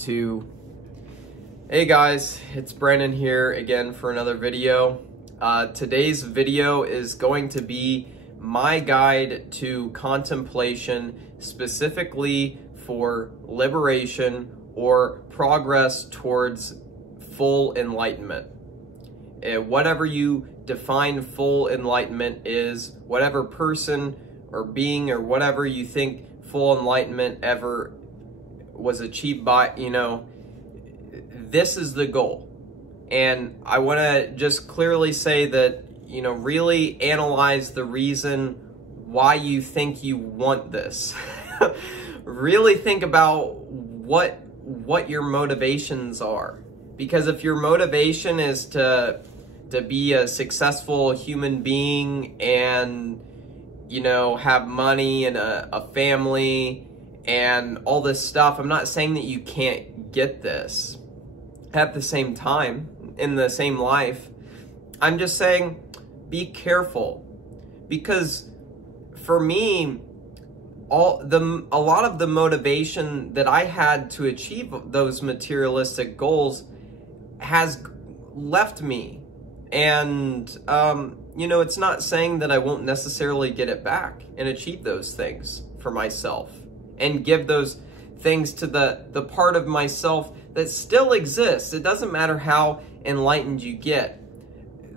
Hey guys, it's Brandon here again for another video. Today's video is going to be my guide to contemplation, specifically for liberation or progress towards full enlightenment. Whatever you define full enlightenment is, whatever person or being or whatever you think full enlightenment ever was achieved by, this is the goal. And I want to just clearly say that, really analyze the reason why you think you want this. Really think about what your motivations are. Because if your motivation is to be a successful human being and, have money and a family and all this stuff, I'm not saying that you can't get this at the same time, in the same life. I'm just saying, be careful. Because for me, a lot of the motivation that I had to achieve those materialistic goals has left me. And, it's not saying that I won't necessarily get it back and achieve those things for myself and give those things to the part of myself that still exists. It doesn't matter how enlightened you get.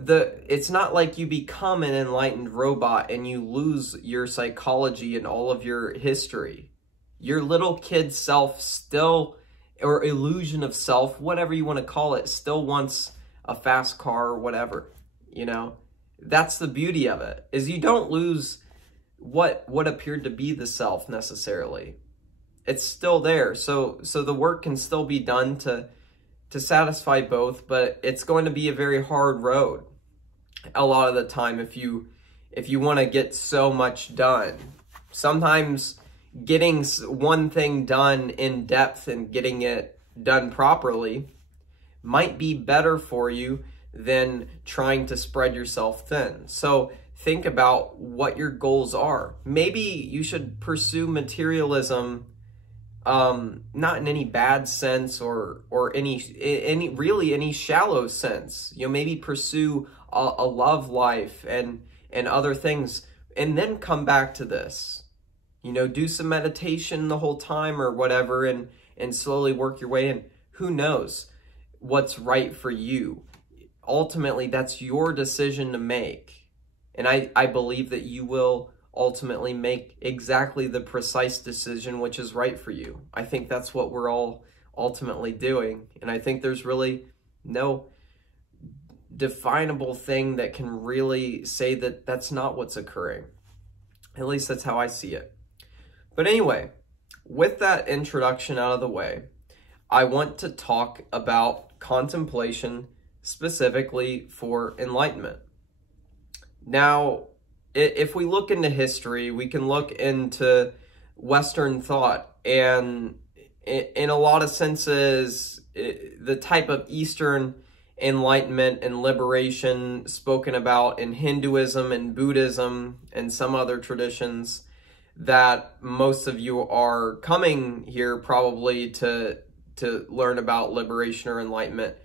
It's not like you become an enlightened robot and you lose your psychology and all of your history. Your little kid self still, or illusion of self, whatever you want to call it, still wants a fast car or whatever. That's the beauty of it, is you don't lose what appeared to be the self necessarily. It's still there. So the work can still be done to satisfy both, but it's going to be a very hard road a lot of the time if you want to get so much done. Sometimes getting one thing done in depth and getting it done properly might be better for you than trying to spread yourself thin. So think about what your goals are. Maybe you should pursue materialism, not in any bad sense or any shallow sense. Maybe pursue a love life and other things, and then come back to this. Do some meditation the whole time or whatever, and slowly work your way in. Who knows what's right for you? Ultimately, that's your decision to make. And I believe that you will ultimately make exactly the precise decision which is right for you. I think that's what we're all ultimately doing. And I think there's really no definable thing that can really say that that's not what's occurring. At least that's how I see it. But anyway, with that introduction out of the way, I want to talk about contemplation specifically for enlightenment. Now, if we look into history, we can look into Western thought, and in a lot of senses, the type of Eastern enlightenment and liberation spoken about in Hinduism and Buddhism and some other traditions that most of you are coming here probably to learn about liberation or enlightenment.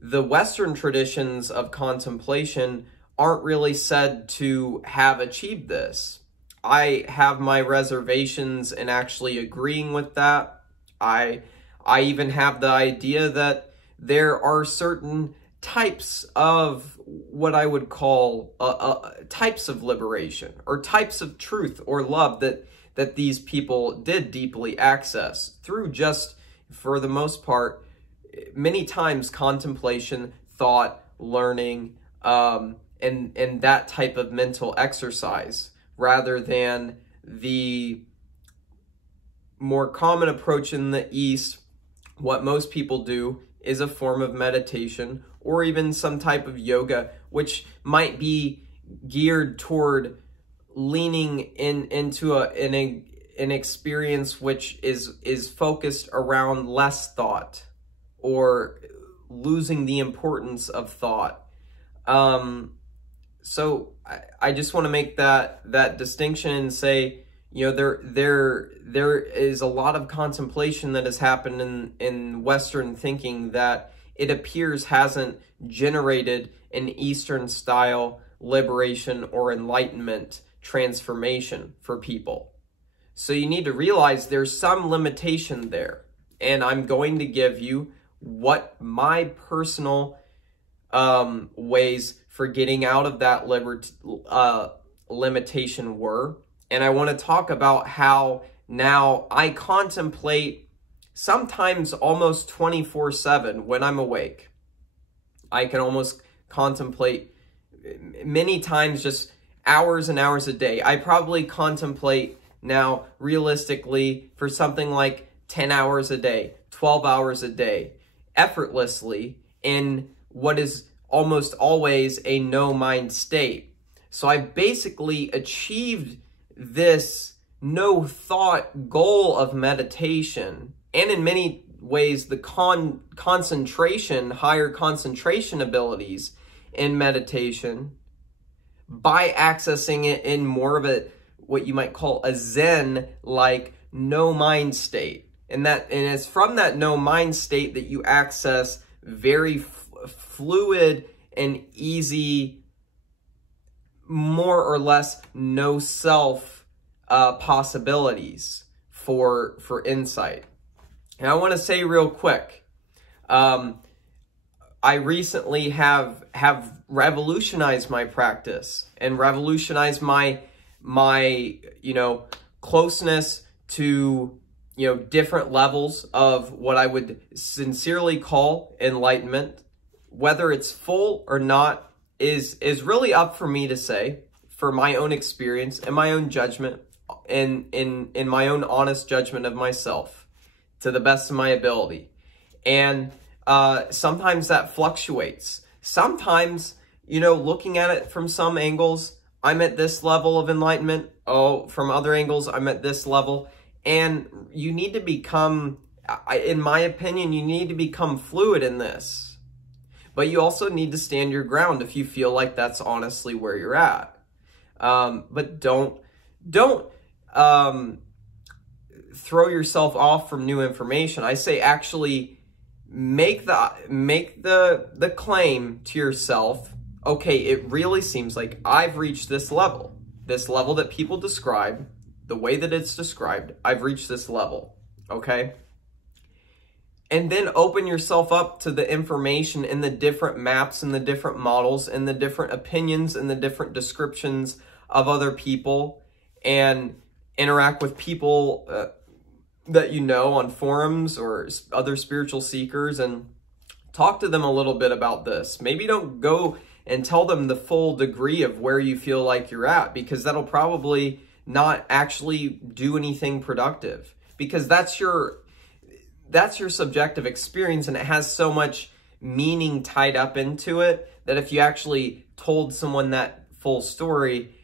The Western traditions of contemplation aren't really said to have achieved this. I have my reservations in actually agreeing with that. I even have the idea that there are certain types of what I would call types of liberation or types of truth or love that these people did deeply access through just, for the most part, many times contemplation, thought, learning, and that type of mental exercise, rather than the more common approach in the East. What most people do is a form of meditation or even some type of yoga, which might be geared toward leaning into an experience which is focused around less thought or losing the importance of thought. So I just want to make that distinction and say, You know, there is a lot of contemplation that has happened in Western thinking that it appears hasn't generated an Eastern style liberation or enlightenment transformation for people. So you need to realize there's some limitation there. And I'm going to give you what my personal ways for getting out of that limitation were. And I want to talk about how now I contemplate sometimes almost 24/7 when I'm awake. I can almost contemplate many times, just hours and hours a day. I probably contemplate now realistically for something like 10 hours a day, 12 hours a day, effortlessly in what is almost always a no-mind state. So I basically achieved this no-thought goal of meditation, and in many ways the higher concentration abilities in meditation, by accessing it in more of a, what you might call a Zen-like no-mind state. And it's from that no-mind state that you access very fluid and easy, more or less no self possibilities for insight. And I want to say real quick, I recently have revolutionized my practice and revolutionized my closeness to different levels of what I would sincerely call enlightenment. Whether it's full or not is really up for me to say, for my own experience and my own judgment, and in my own honest judgment of myself to the best of my ability. And sometimes that fluctuates. Sometimes, looking at it from some angles, I'm at this level of enlightenment. Oh, from other angles, I'm at this level. And you need to become, in my opinion, you need to become fluid in this. But you also need to stand your ground if you feel like that's honestly where you're at. But don't throw yourself off from new information. I say actually make the claim to yourself, okay, it really seems like I've reached this level that people describe, the way that it's described, I've reached this level, okay? And then open yourself up to the information in the different maps and the different models and the different opinions and the different descriptions of other people, and interact with people that you know on forums or other spiritual seekers, and talk to them a little bit about this. Maybe don't go and tell them the full degree of where you feel like you're at, because that'll probably not actually do anything productive, because that's your subjective experience, and it has so much meaning tied up into it that if you actually told someone that full story,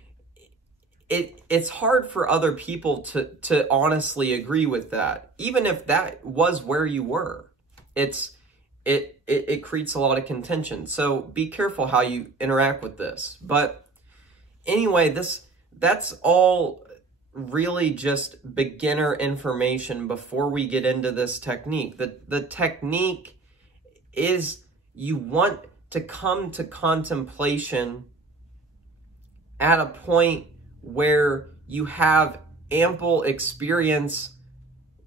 it's hard for other people to honestly agree with that, even if that was where you were. It creates a lot of contention. So be careful how you interact with this. But anyway, that's all really just beginner information before we get into this technique. The technique is, you want to come to contemplation at a point where you have ample experience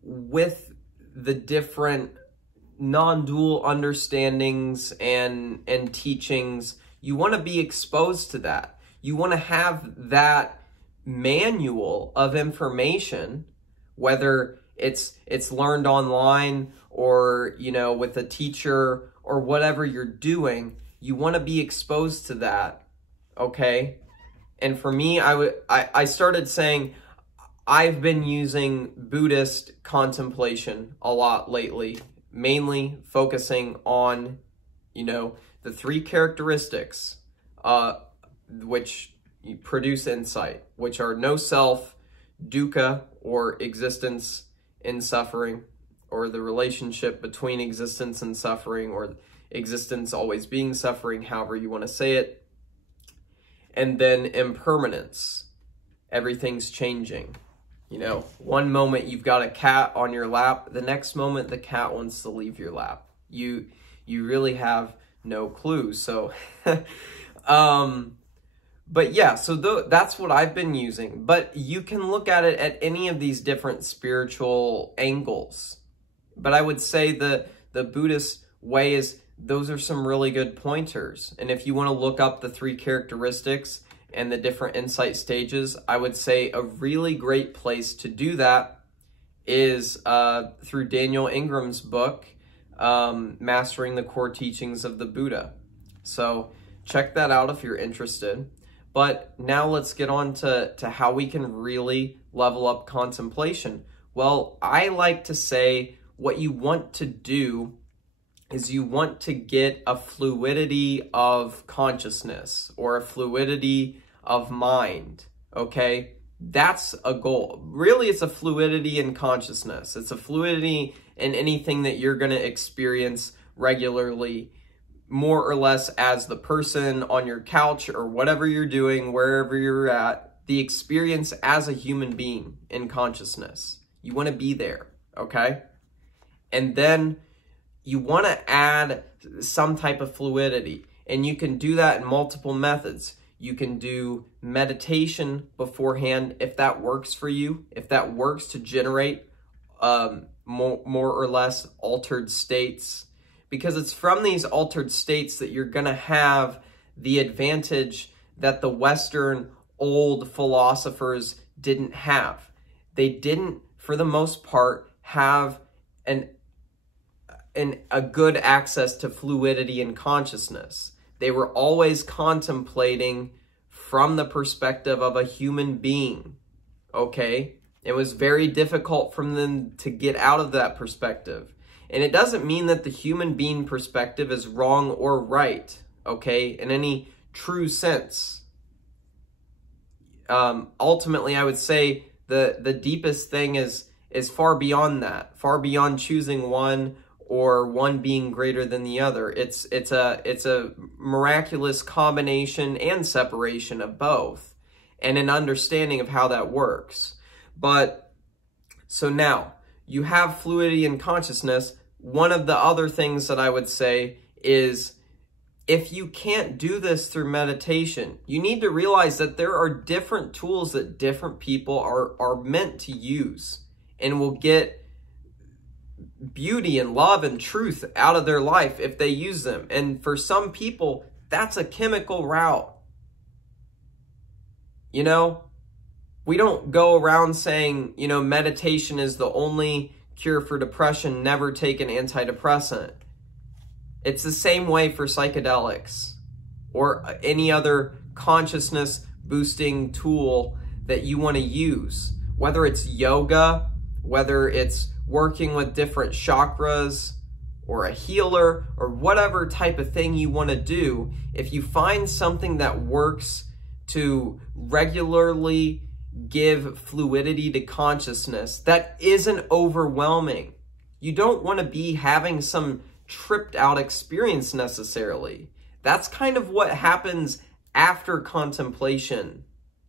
with the different non-dual understandings and teachings. You want to be exposed to that. You want to have that manual of information, whether it's learned online or with a teacher or whatever you're doing. You want to be exposed to that, okay? And for me, I started saying I've been using Buddhist contemplation a lot lately, mainly focusing on, the three characteristics which produce insight, which are no self, dukkha, or existence in suffering, or the relationship between existence and suffering, or existence always being suffering, however you want to say it. And then impermanence, everything's changing. You know, one moment you've got a cat on your lap, the next moment the cat wants to leave your lap. You really have no clue. So, but yeah, so that's what I've been using. But you can look at it at any of these different spiritual angles. But I would say the Buddhist way is, those are some really good pointers. And if you want to look up the 3 characteristics and the different insight stages, I would say a really great place to do that is through Daniel Ingram's book, Mastering the Core Teachings of the Buddha. So check that out if you're interested. But now let's get on to how we can really level up contemplation. Well, I like to say what you want to do is you want to get a fluidity of consciousness or a fluidity of mind, okay? That's a goal. Really, it's a fluidity in consciousness. It's a fluidity in anything that you're going to experience regularly, more or less as the person on your couch or whatever you're doing, wherever you're at, the experience as a human being in consciousness. You want to be there, okay? And then you want to add some type of fluidity, and you can do that in multiple methods. You can do meditation beforehand if that works for you, if that works to generate more or less altered states, because it's from these altered states that you're going to have the advantage that the Western old philosophers didn't have. They didn't, for the most part, have a good access to fluidity in consciousness. They were always contemplating from the perspective of a human being, okay? It was very difficult for them to get out of that perspective. And it doesn't mean that the human being perspective is wrong or right, okay, in any true sense. Ultimately, I would say the deepest thing is far beyond that, far beyond choosing one or one being greater than the other. It's a miraculous combination and separation of both, and an understanding of how that works. But so now you have fluidity in consciousness. One of the other things that I would say is, if you can't do this through meditation, you need to realize that there are different tools that different people are meant to use and will get beauty and love and truth out of their life if they use them. And for some people, that's a chemical route. You know, we don't go around saying, you know, meditation is the only cure for depression, never take an antidepressant. It's the same way for psychedelics or any other consciousness boosting tool that you want to use, whether it's yoga, whether it's working with different chakras or a healer or whatever type of thing you want to do. If you find something that works to regularly give fluidity to consciousness that isn't overwhelming, you don't want to be having some tripped out experience necessarily. That's kind of what happens after contemplation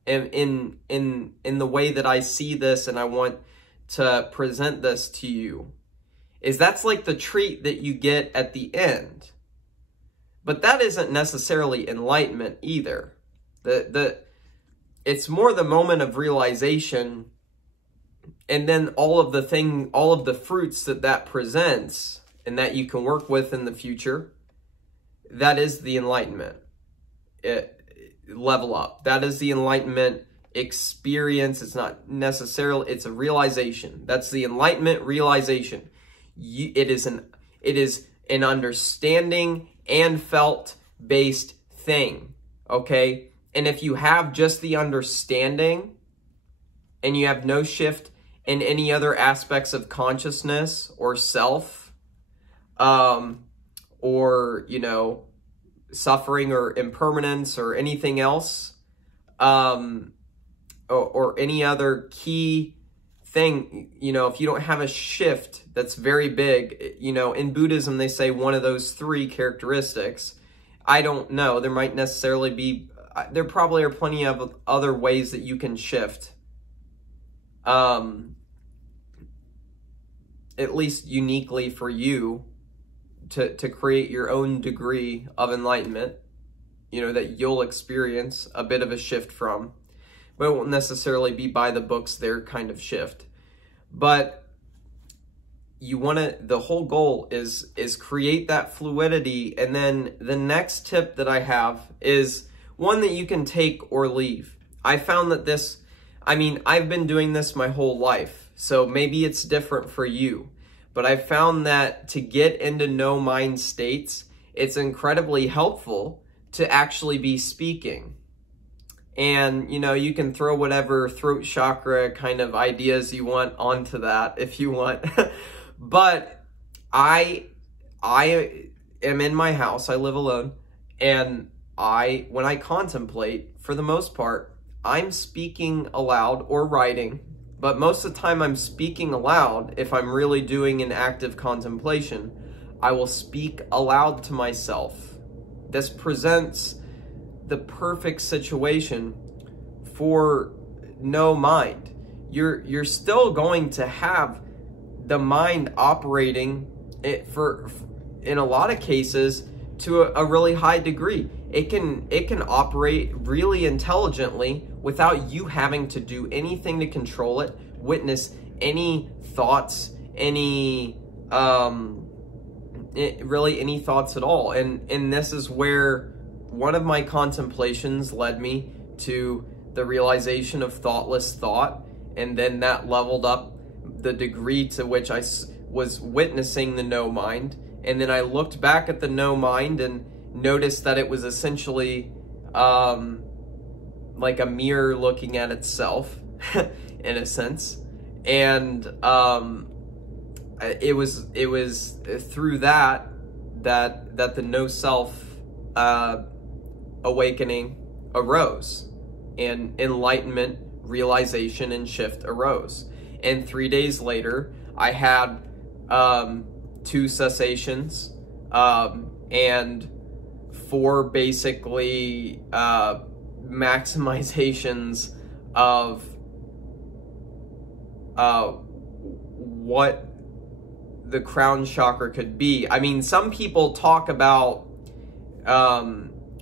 in the way that I see this, and I want to present this to you, is that's like the treat that you get at the end. But that isn't necessarily enlightenment either. It's more the moment of realization, and then all of the fruits that presents and that you can work with in the future. That is the enlightenment. Level up. That is the enlightenment experience. It's not necessarily, it's a realization. That's the enlightenment realization. It is an understanding and felt based thing, okay? And if you have just the understanding and you have no shift in any other aspects of consciousness or self, or, you know, suffering or impermanence or anything else, or any other key thing, you know, if you don't have a shift that's very big, you know, in Buddhism, they say one of those 3 characteristics. I don't know. There might necessarily be, there probably are plenty of other ways that you can shift. at least uniquely for you, to create your own degree of enlightenment, you know, that you'll experience a bit of a shift from. But it won't necessarily be by the books there kind of shift. But you want to, the whole goal is create that fluidity. And then the next tip that I have is one that you can take or leave. I found that this, I mean, I've been doing this my whole life, so maybe it's different for you. But I found that to get into no mind states, it's incredibly helpful to actually be speaking. And, you know, you can throw whatever throat chakra kind of ideas you want onto that if you want. But I am in my house, I live alone, and when I contemplate, for the most part, I'm speaking aloud or writing, but most of the time I'm speaking aloud. If I'm really doing an active contemplation, I will speak aloud to myself. This presents the perfect situation for no mind. You're still going to have the mind operating in a lot of cases to a really high degree. It can operate really intelligently without you having to do anything to control it, witness any thoughts, really any thoughts at all. And this is where one of my contemplations led me to the realization of thoughtless thought, and then that leveled up the degree to which I was witnessing the no mind. And then I looked back at the no mind and noticed that it was essentially like a mirror looking at itself in a sense. And it was through that the no self awakening arose, and enlightenment, realization, and shift arose. And 3 days later, I had 2 cessations and 4 basically maximizations of what the crown chakra could be. I mean, some people talk about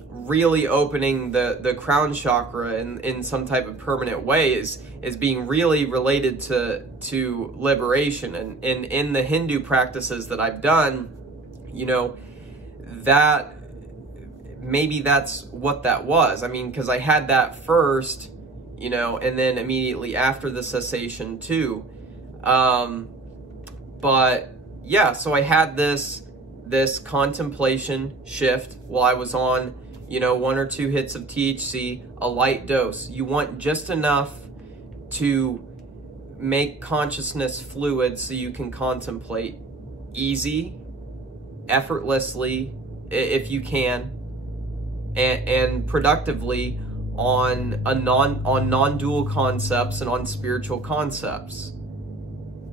really opening the crown chakra in some type of permanent way is being really related to liberation. And in the Hindu practices that I've done, you know, that maybe that's what that was. I mean, because I had that first, you know, and then immediately after the cessation too. But yeah, so I had this contemplation shift while I was on, you know, 1 or 2 hits of THC, a light dose. You want just enough to make consciousness fluid so you can contemplate easy, effortlessly, if you can, and productively on non-dual concepts and on spiritual concepts.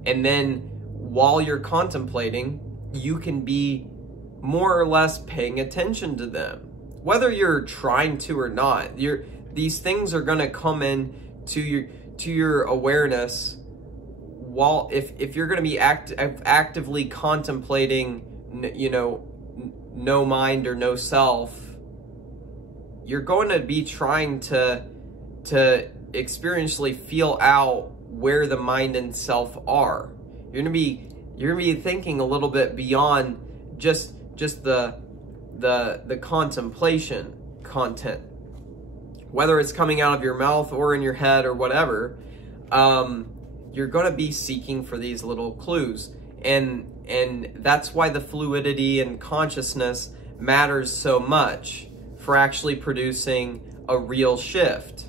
And then while you're contemplating, you can be more or less paying attention to them, whether you're trying to or not. These things are going to come in to your awareness while if you're going to be actively contemplating, you know, no mind or no self. You're going to be trying to experientially feel out where the mind and self are. You're gonna be thinking a little bit beyond just the contemplation content, whether it's coming out of your mouth or in your head or whatever. You're gonna be seeking for these little clues, and that's why the fluidity and consciousness matters so much for actually producing a real shift.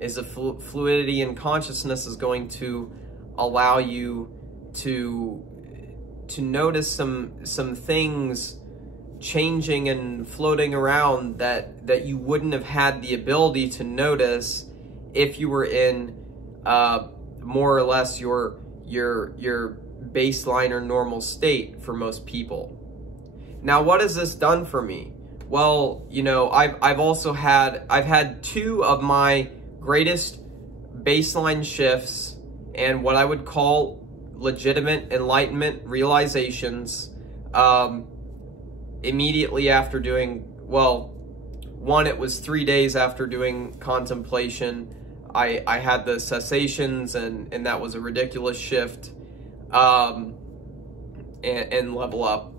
Is the fluidity and consciousness is going to allow you to notice some things changing and floating around that you wouldn't have had the ability to notice if you were in more or less your baseline or normal state for most people. Now, what has this done for me? Well, you know, I've had 2 of my greatest baseline shifts and what I would call legitimate enlightenment realizations immediately after doing, well, one, it was 3 days after doing contemplation. I had the cessations, and that was a ridiculous shift and level up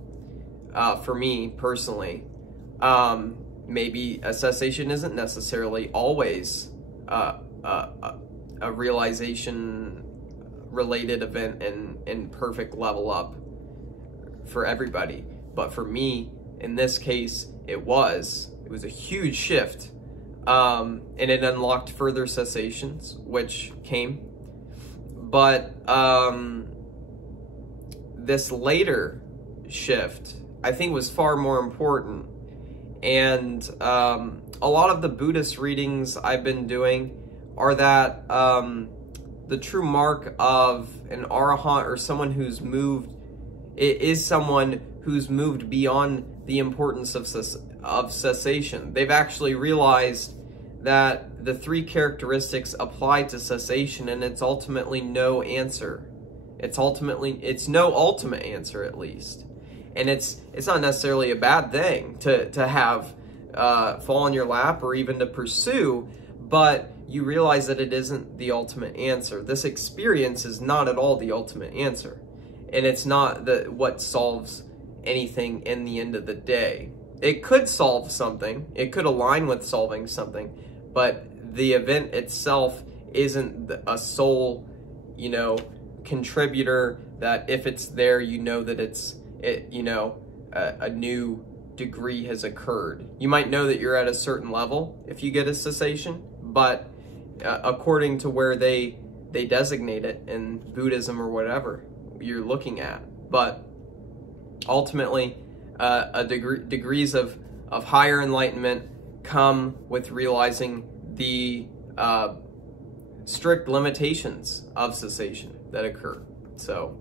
for me personally. Maybe a cessation isn't necessarily always a realization related event and perfect level up for everybody. But for me, in this case, it was a huge shift, and it unlocked further cessations, which came. But this later shift, I think, was far more important. And a lot of the Buddhist readings I've been doing are that the true mark of an arahant, or someone who's moved, is someone who's moved beyond the importance of cessation. They've actually realized that the three characteristics apply to cessation, and it's ultimately no answer. It's no ultimate answer, at least. And it's not necessarily a bad thing to have fall in your lap or even to pursue, but you realize that it isn't the ultimate answer. This experience is not at all the ultimate answer. And it's not what solves anything in the end of the day. It could solve something. It could align with solving something, but the event itself isn't a sole, contributor that if it's there, that a new degree has occurred. You might know that you're at a certain level if you get a cessation, but according to where they designate it in Buddhism or whatever you're looking at. But ultimately, degrees of higher enlightenment come with realizing the strict limitations of cessation that occur. So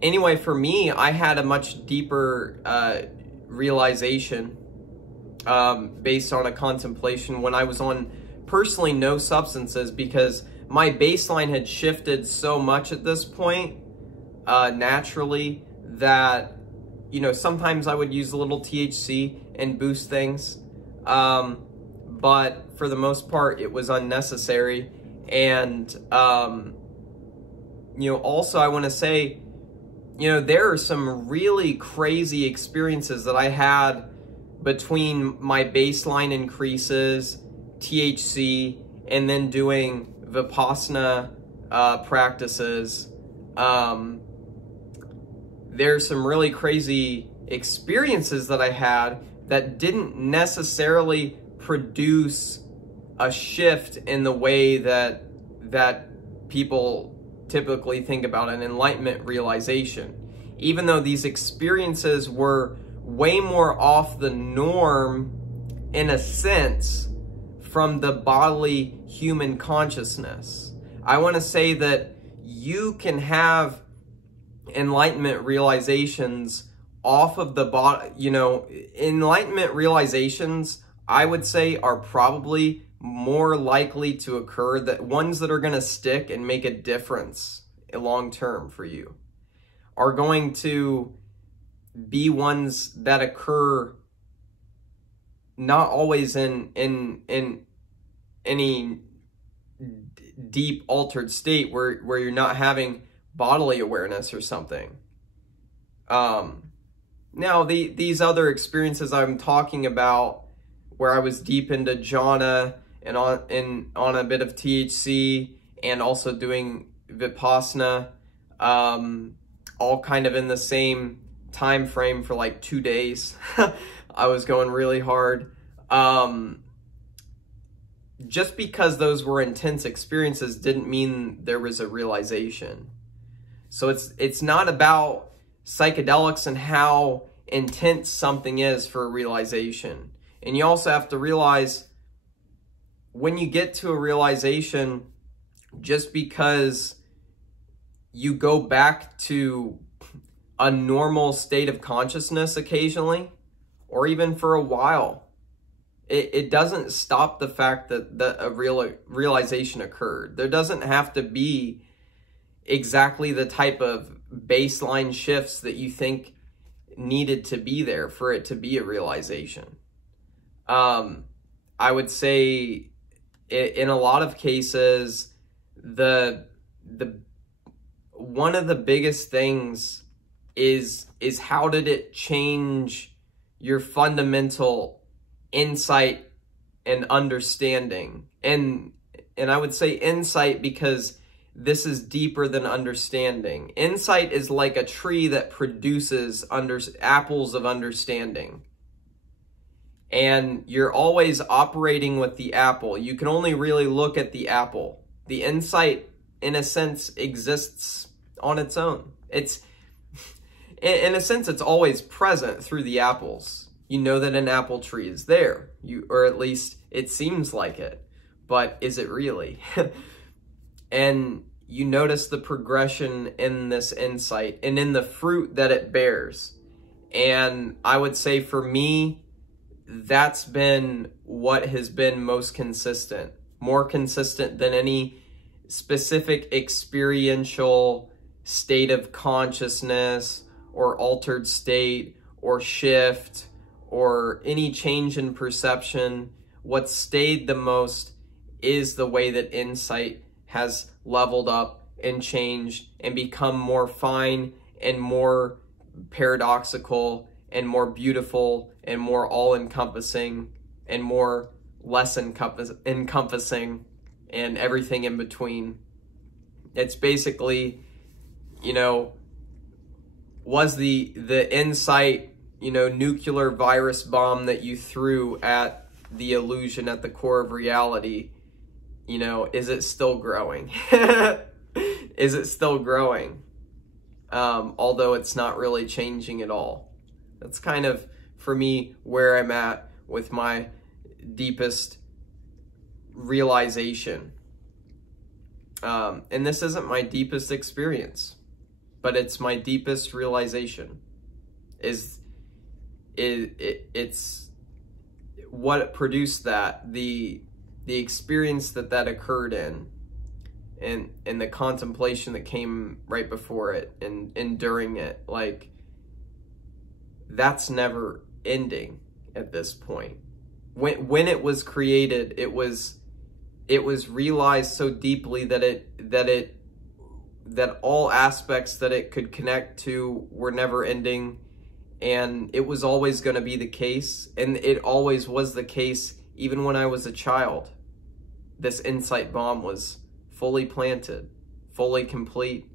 anyway, for me, I had a much deeper realization based on a contemplation when I was on personally no substances, because my baseline had shifted so much at this point naturally that, sometimes I would use a little THC and boost things, but for the most part it was unnecessary. And also I want to say, there are some really crazy experiences that I had between my baseline increases, THC, and then doing Vipassana practices. There's some really crazy experiences that I had that didn't necessarily produce a shift in the way that people typically think about an enlightenment realization. Even though these experiences were way more off the norm, in a sense, from the bodily human consciousness. I want to say that you can have enlightenment realizations off of the body. Enlightenment realizations, I would say, are probably more likely to occur, that ones that are going to stick and make a difference long term for you are going to be ones that occur not always in any deep altered state where you're not having bodily awareness or something. Now these other experiences I'm talking about, where I was deep into jhana and on a bit of THC and also doing Vipassana, all kind of in the same time frame for like 2 days. I was going really hard. Just because those were intense experiences didn't mean there was a realization. So it's not about psychedelics and how intense something is for a realization. And you also have to realize, when you get to a realization, just because you go back to a normal state of consciousness occasionally, or even for a while, it doesn't stop the fact that a realization occurred. There doesn't have to be exactly the type of baseline shifts that you think needed to be there for it to be a realization. I would say in a lot of cases, one of the biggest things is how did it change your fundamental insight and understanding? And I would say insight because this is deeper than understanding. Insight is like a tree that produces apples of understanding. And you're always operating with the apple. You can only really look at the apple. The insight, in a sense, exists on its own. In a sense, it's always present through the apples. You know that an apple tree is there, or at least it seems like it. But is it really? And you notice the progression in this insight and in the fruit that it bears. And I would say for me, that's been what has been most consistent, more consistent than any specific experiential state of consciousness or altered state or shift or any change in perception. What stayed the most is the way that insight has leveled up and changed and become more fine and more paradoxical and more beautiful and more all-encompassing and more less encompassing and everything in between. It's basically, you know, was the insight, you know, nuclear virus bomb that you threw at the illusion at the core of reality, you know, is it still growing? Is it still growing? Although it's not really changing at all. That's kind of, for me, where I'm at with my deepest realization. And this isn't my deepest experience, but it's my deepest realization. It's what produced that, the experience that occurred in, and the contemplation that came right before it and during it. Like, that's never ending at this point. When it was created, it was realized so deeply that all aspects that it could connect to were never ending, and it was always going to be the case, and it always was the case even when I was a child. This insight bomb was fully planted, fully complete,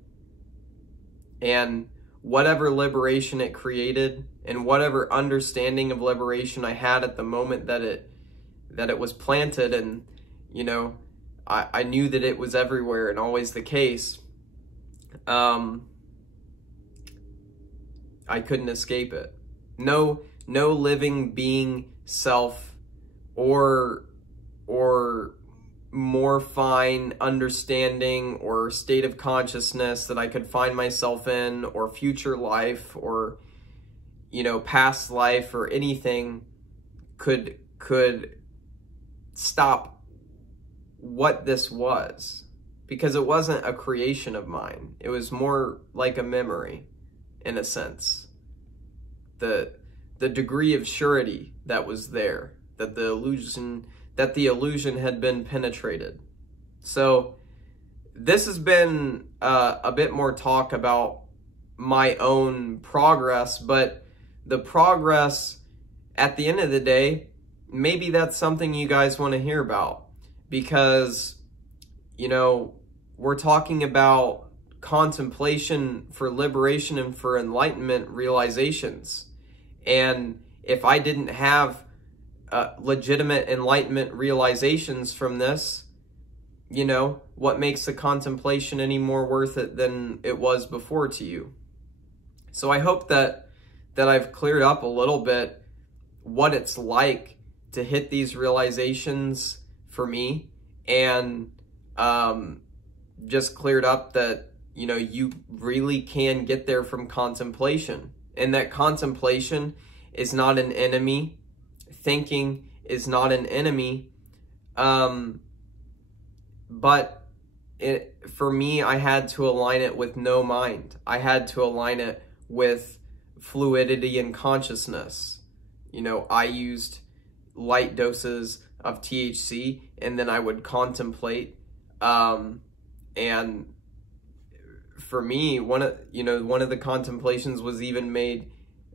and whatever liberation it created and whatever understanding of liberation I had at the moment that it was planted, and you know, I knew that it was everywhere and always the case, I couldn't escape it. No living being, self, or more fine understanding or state of consciousness that I could find myself in, or future life, or, you know, past life, or anything could stop what this was, because it wasn't a creation of mine. It was more like a memory, in a sense. The degree of surety that was there, that the illusion had been penetrated. So this has been a bit more talk about my own progress, but the progress at the end of the day, maybe that's something you guys want to hear about, because, you know, we're talking about contemplation for liberation and for enlightenment realizations. And if I didn't have legitimate enlightenment realizations from this, you know, what makes the contemplation any more worth it than it was before to you? So I hope that I've cleared up a little bit what it's like to hit these realizations for me, and just cleared up that, you know, you really can get there from contemplation, and that contemplation is not an enemy. Thinking is not an enemy, but for me, I had to align it with no mind. I had to align it with fluidity and consciousness. You know, I used light doses of THC, and then I would contemplate. And for me, one of the contemplations was even made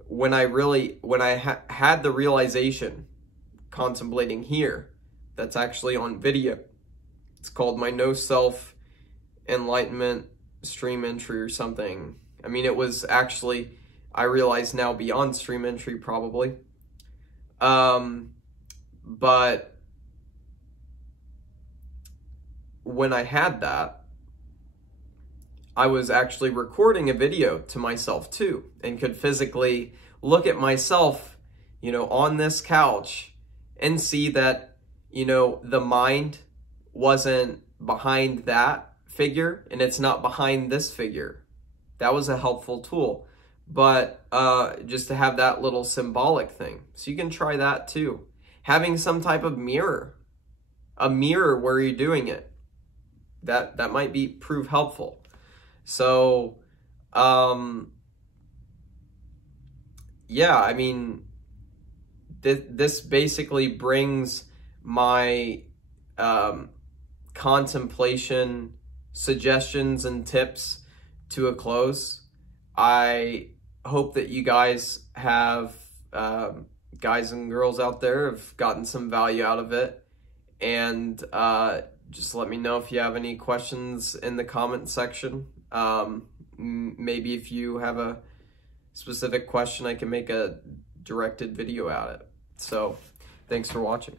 when I had the realization, contemplating here. That's actually on video. It's called my No Self Enlightenment stream entry or something. I mean, it was actually, I realize now, beyond stream entry probably. But when I had that, I was actually recording a video to myself too, and could physically look at myself, you know, on this couch and see that, you know, the mind wasn't behind that figure and it's not behind this figure. That was a helpful tool. But just to have that little symbolic thing. So you can try that too. Having some type of mirror, a mirror where you're doing it. That might prove helpful. So, yeah, I mean, this basically brings my contemplation suggestions and tips to a close. I hope that you guys have, guys and girls out there, have gotten some value out of it. And just let me know if you have any questions in the comment section. Maybe if you have a specific question, I can make a directed video out of it. So thanks for watching.